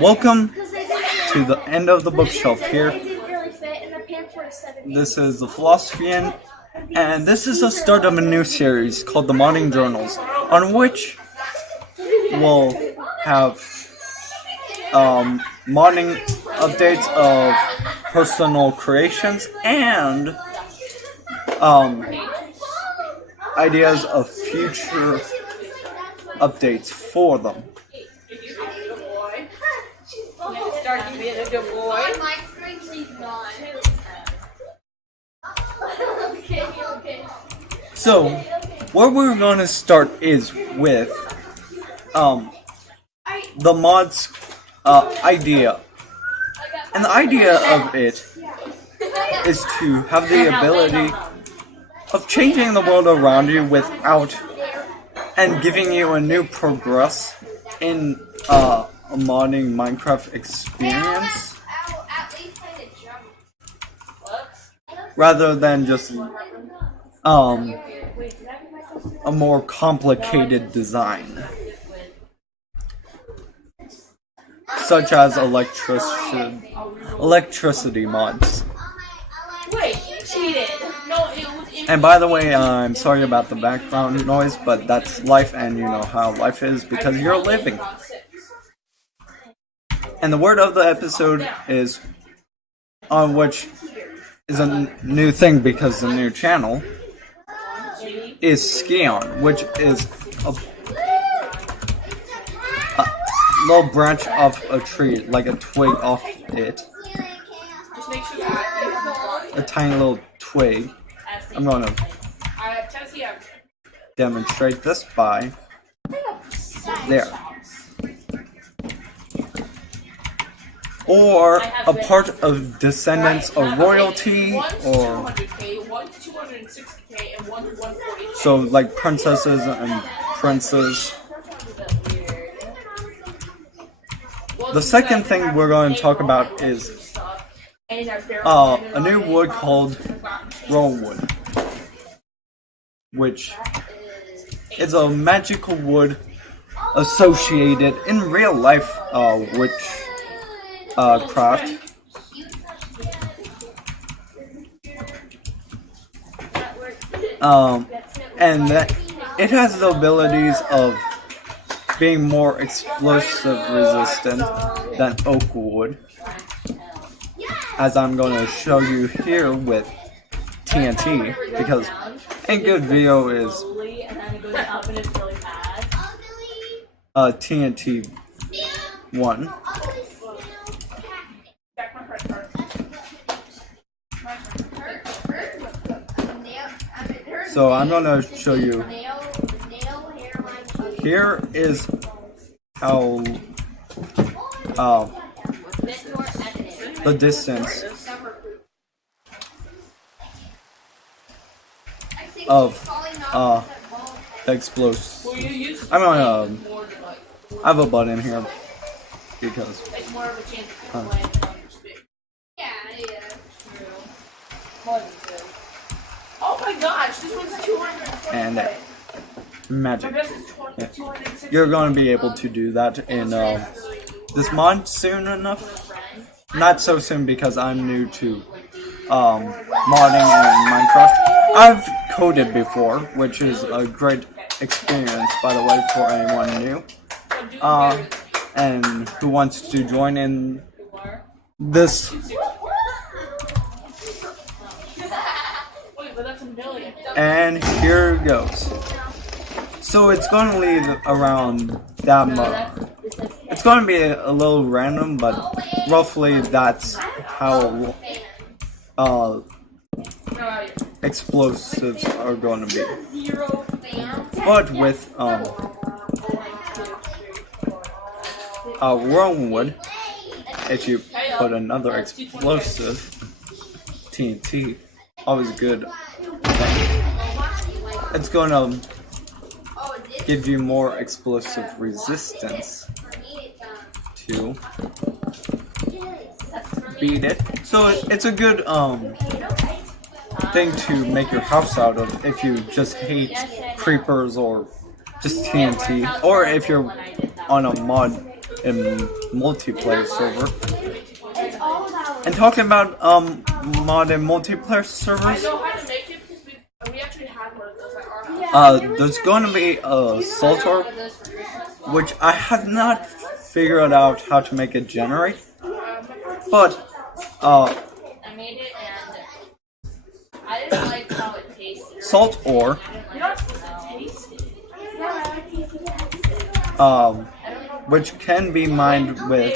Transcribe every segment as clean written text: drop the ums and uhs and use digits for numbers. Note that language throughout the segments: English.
Welcome to the end of the bookshelf here. This is the Philosophian, and this is the start of a new series called the Modding Journals, on which we'll have modding updates of personal creations and ideas of future updates for them. Start being a good boy. So, where we're going to start is with the mods idea. And the idea of it is to have the ability of changing the world around you without and giving you a new progress in a modding Minecraft experience, rather than just a more complicated design, such as electricity mods. Wait, you cheated. No, it was. And by the way, I'm sorry about the background noise, but that's life, and you know how life is because you're living. And the word of the episode is, which is a new thing because the new channel is Scion, which is a little branch off a tree, like a twig off it. A tiny little twig. I'm going to demonstrate this by there. Or a part of descendants of royalty, or so like princesses and princes. The second thing we're going to talk about is a new wood called rosewood, which is a magical wood associated in real life craft. And that it has the abilities of being more explosive resistant than oak wood, as I'm going to show you here with TNT, because a good video is TNT 1. So I'm going to show you. Here is how the distance of the explosives. I'm gonna I have a button here because oh my gosh, this one's 200. and magic. Yeah. You're going to be able to do that in this mod soon enough. Not so soon because I'm new to modding in Minecraft. I've coded before, which is a great experience, by the way, for anyone new and who wants to join in this. And here goes. So it's going to leave around that much. It's going to be a little random, but roughly that's how explosives are going to be. But with wormwood, if you put another explosive, TNT, always good thing, it's going to give you more explosive resistance to beat it. So it's a good thing to make your house out of if you just hate creepers or just TNT, or if you're on a mod in multiplayer server. And talking about mod and multiplayer servers, I know how to make it because we actually had one of those at our house. there's going to be a Salter, which I have not figured out how to make it generate. But I made it and I didn't like how it tasted. salt ore, You're not supposed to taste it. which can be mined with,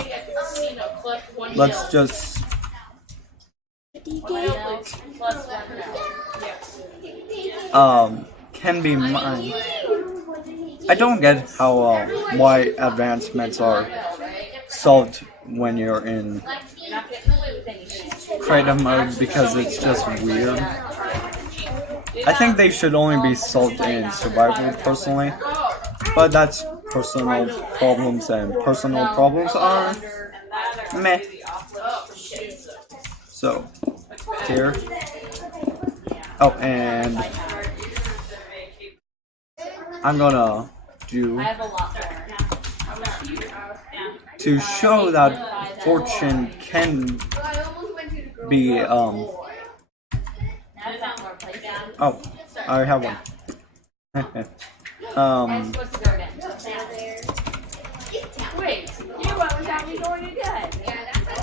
let's just, can be mined. I don't get how, why advancements are solved when you're in creative mode, because it's just weird. I think they should only be solved in survival personally, but that's personal problems, and personal problems are meh. So, here. Oh, and I'm gonna do, to show that fortune can be, oh, I have one. Wait, you went without me going again.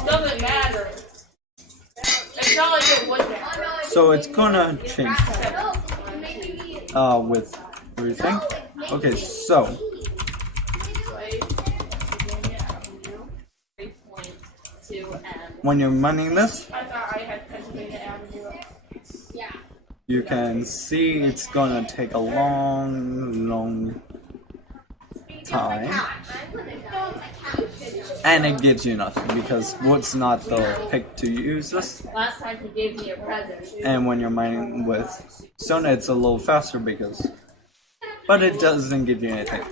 Doesn't matter. It's not like it wasn't. So it's gonna change, with everything. Okay, so, when you're mining this, I thought I had Pennsylvania Avenue. you can see it's gonna take a long time, and it gives you nothing because wood's not the pick to use this. Last time he gave me a present. And when you're mining with stone, it's a little faster because, but it doesn't give you anything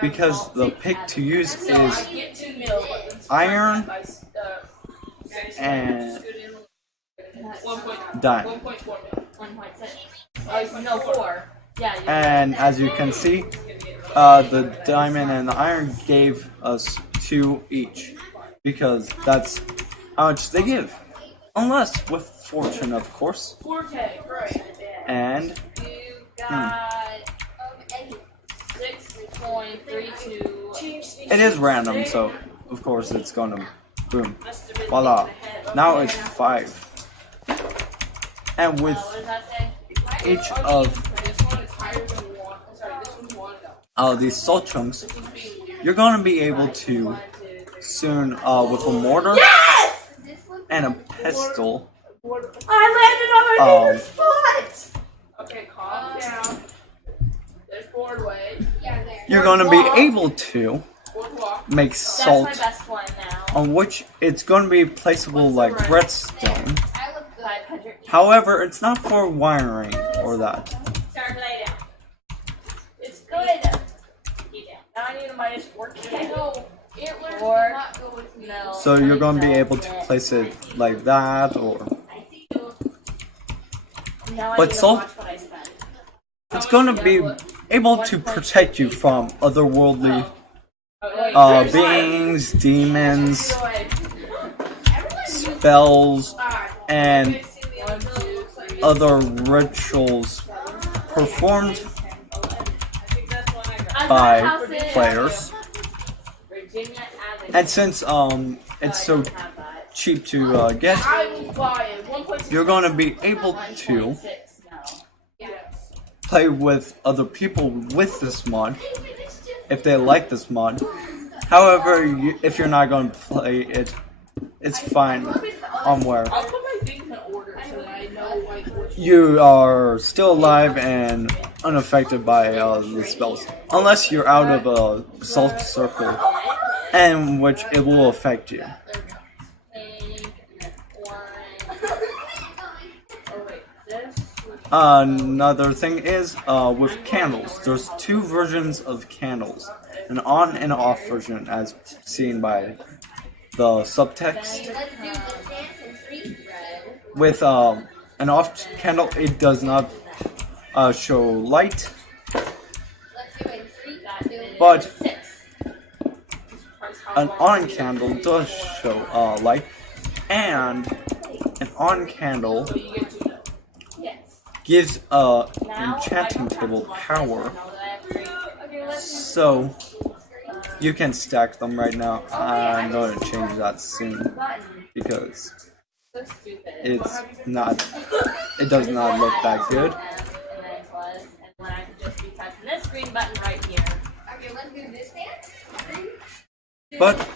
because the pick to use is iron and diamond. 1.6. No, 4. Yeah. And as you can see, the diamond and the iron gave us 2 each, because that's how much they give. Unless with fortune, of course. 4K, right. And You got 6.32. it is random, so of course it's gonna boom. Voila. Now it's 5. And with What does that say? each of This one is higher than 1. Sorry, this one's 1. these salt chunks, you're gonna be able to soon, with a mortar and a pestle, I landed on my favorite spot! Okay, calm down. There's Boardway. you're gonna be able to Boardwalk. make That's my salt, best one now. on which it's gonna be placeable like redstone. 500. However, it's not for wiring or that. Start lay down. It's good. Now I need a minus 4K. No, it learns to not go with me. No. So you're gonna be able to place it like that, or Now I but need to salt, watch what I spend. it's gonna be able to protect you from otherworldly beings, demons, spells, and other rituals performed by players. And since it's so cheap to get, I will buy it. 1.6. you're going to be able to play with other people with this mod if they like this mod. However, if you're not going to play it, it's fine on where I'll put my things in order so that I know like which. you are still alive and unaffected by the spells, unless you're out of a salt circle, and which it will affect you. Another thing is with candles. There's 2 versions of candles, an on and off version, as seen by the subtext. With an off candle, it does not show light, but an on candle does show light, and an on candle gives enchanting table power. So you can stack them right now. I'm going to change that soon because it does not look that good. This green button right here. Okay, let's do this dance. But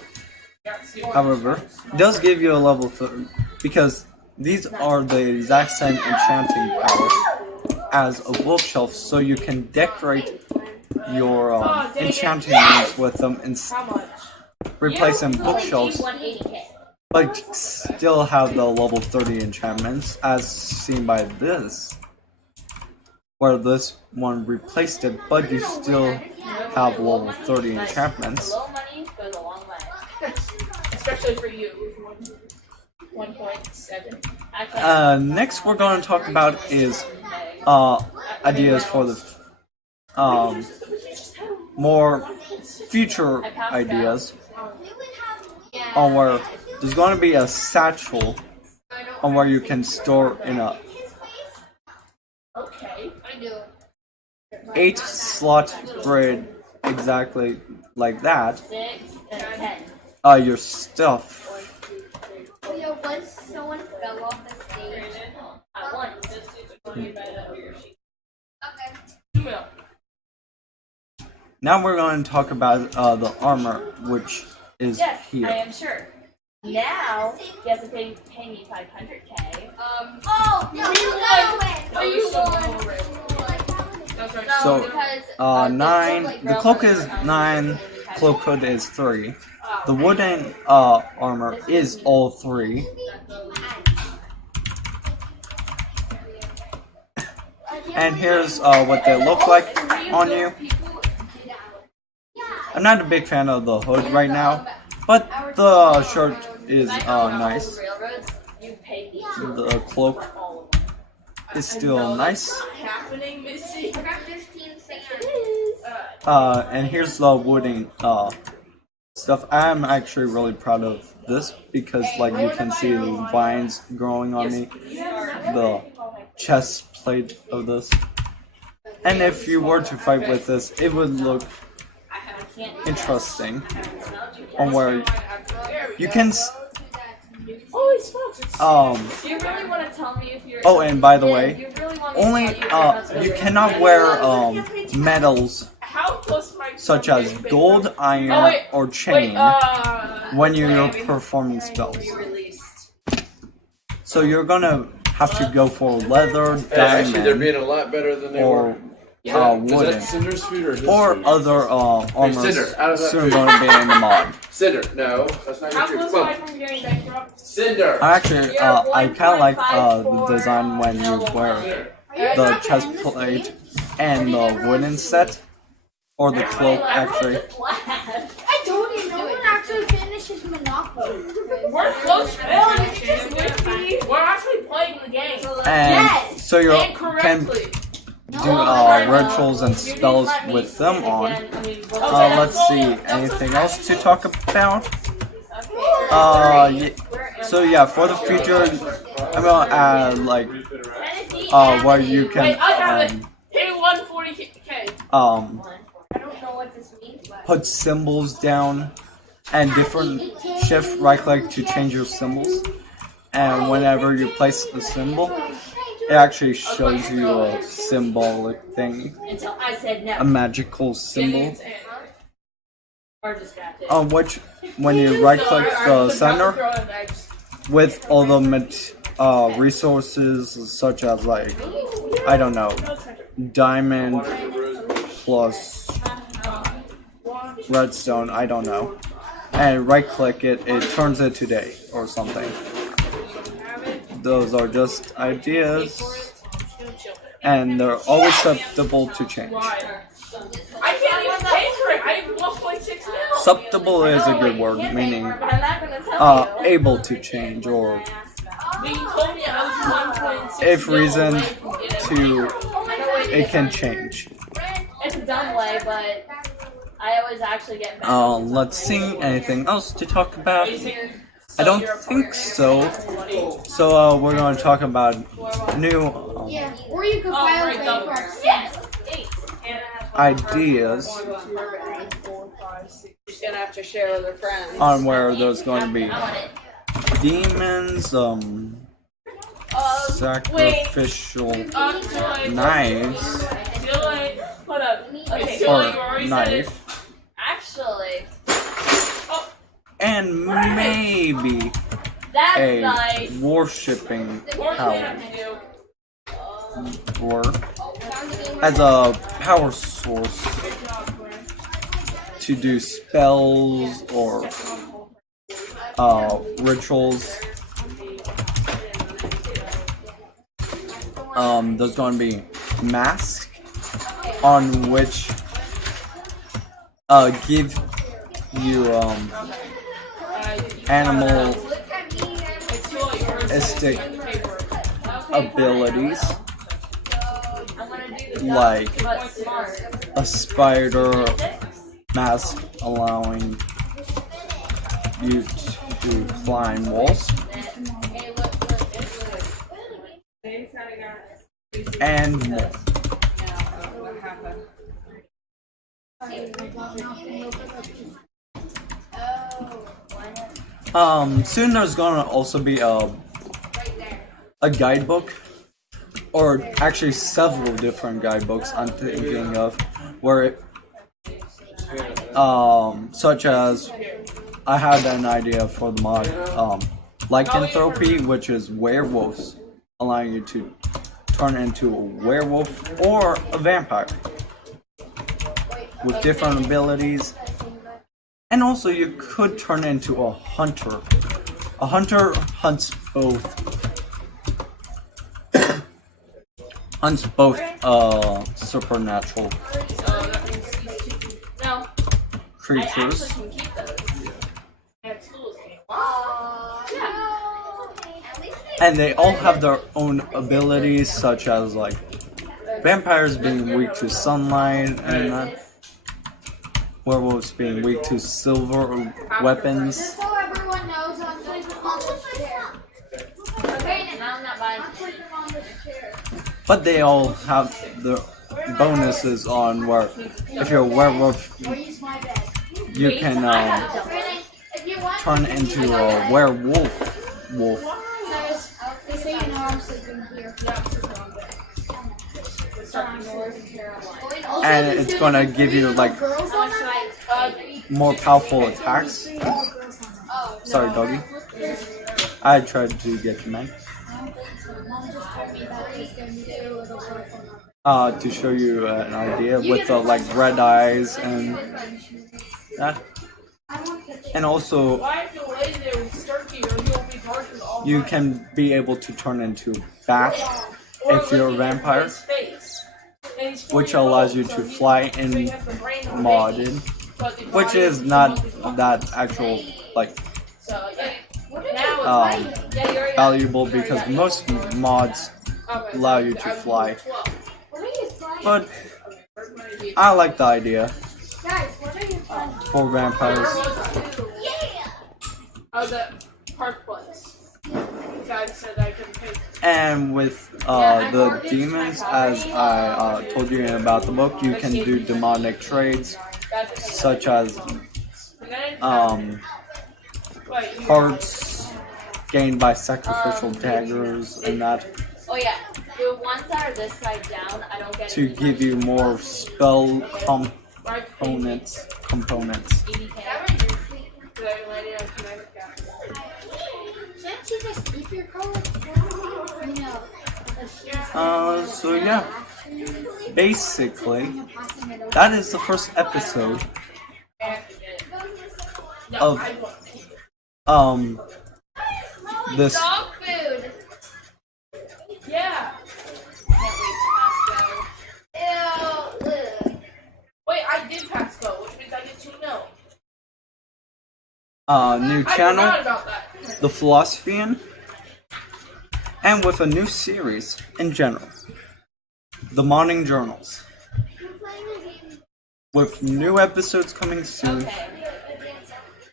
however, it does give you a level 3 because these are the exact same enchanting power as a bookshelf, so you can decorate your enchanting rooms with them and replace them bookshelves, but still have the level 30 enchantments, as seen by this, where this one replaced it, but you still have level 30 enchantments. Low money goes a long way. Especially for you. 1.7. Next we're going to talk about is ideas for the more future ideas, on where there's going to be a satchel on where you can store in a 8-slot grid, exactly like that, 6 and 10. your stuff. Yo, once someone fell off the stage. At once. Okay. Now we're going to talk about the armor, which is Yes, here. I am sure. Now, you have to pay me 500k. Oh, no, Are you So, because 9, the cloak is 9, cloak hood is 3. The wooden armor is all 3. And here's what they look like on you. I'm not a big fan of the hood right now, but the shirt is nice. The cloak is still nice. And here's the wooden stuff. I'm actually really proud of this because, like, you can see the vines growing on me, the chest plate of this. And if you were to fight with this, it would look interesting on where you can You really want to tell me if you're... oh, and by the Yeah, way, you really want me to only tell you you cannot wear metals How close my such as gold, iron, or chain when you're performing spells. So you're gonna have to go for leather, Actually, they're being diamond, a lot better than they or were. Is that wooden, Cinder's food or his or food? other armors Cinder, out of that soon food. gonna be in the mod. Cinder, no, that's not How your close food. am I from getting bankrupt? Cinder. Actually, I kind of like the design when you wear the chest plate and the wooden set, or the cloak actually. I told you, no one actually finishes Monopoly. We're close to finishing. We're actually playing the game. And so you And can correctly. do rituals and spells with them on. Let's see, anything else to talk about? So yeah, for the future, I'm gonna add like where you can Pay 140k. I don't know what this means, but... put symbols down and different shift right click to change your symbols, and whenever you place a symbol, it actually shows you a symbolic thing, Until I said no. a magical symbol. Or distracted. Which when you right click the center with all the resources such as, like, I don't know, diamond plus redstone, I don't know, and right click it, it turns it to day or something. Those are just ideas, and they're always susceptible to change. I can't even pay for it. I have 1.6 mil. Susceptible is a good word, meaning But I'm not gonna tell you. able to change, or But you told me I was 1.6 if mil reason away from getting to, it can change. It's a dumb way, but I always actually get mad. Let's see, anything else to talk about? I don't think so. So, we're going to talk about new Yeah, or you could file a bankruptcy. Yes! 8. ideas She's gonna have to share with her friends. on where there's going to be I want it. demons, sacrificial knives, Hold up. Okay. or knife, Actually, and maybe that's a nice. worshipping What power, can I do? or as a power source to do spells or rituals. There's going to be mask on which give you animalistic abilities like But smart. a spider mask allowing you to climb walls, and more. Soon there's gonna also be a guidebook, or actually several different guidebooks I'm thinking of, where such as I had an idea for the mod lycanthropy, which is werewolves, allowing you to turn into a werewolf or a vampire with different abilities. And also you could turn into a hunter. A hunter hunts both supernatural No, I creatures, actually can keep those. And tools. and they all have their own abilities, such as like vampires being weak to sunlight and that. Werewolves being weak to silver weapons. Just so everyone knows, I'm putting them on this chair. Okay, now I'm not buying. I'm putting them on this chair. But they all have the bonuses on where if you're a werewolf, Or use my bed. you can If you want, turn into a werewolf. Wolf. Just so you know, I'm sleeping here. And it's gonna give you like Girls on it? more powerful attacks. Sorry, doggy. I tried to get you, man. Mom just told me that he's going to be a little girls on it. To show you an idea with the like red eyes and that. And also, you can be able to turn into bat if you're a vampire, which allows you to fly in modded, which is not that actual like valuable because most mods allow you to fly. But I like the idea Guys, what are you fun? for vampires. Oh, the park place. The guy said I couldn't pay. And with the demons, as I told you about the book, you can do demonic trades such as hearts gained by sacrificial daggers and that, Oh yeah, the ones that are this side down, I don't get to give you more spell components. Shouldn't you just eat your color? No. So yeah, basically, that is the first episode of this. dog food. Yeah. Can't wait to Pasco. Ew. Wait, I did pass go, which means I get 2 no. New I channel, forgot about that. The Philosophian, and with a new series in general, The Morning Journals. with new episodes coming soon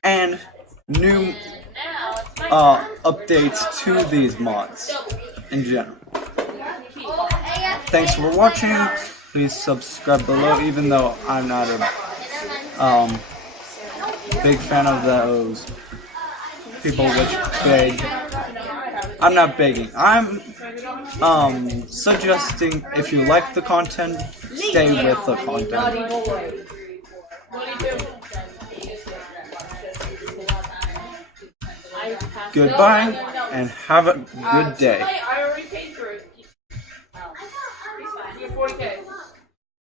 and new Now it's my updates to these mods in general. Thanks for watching. Please subscribe below, even though I'm not a big fan of those people which beg. I'm not begging. I'm suggesting if you like the content, stay with the content. Goodbye and have a good day.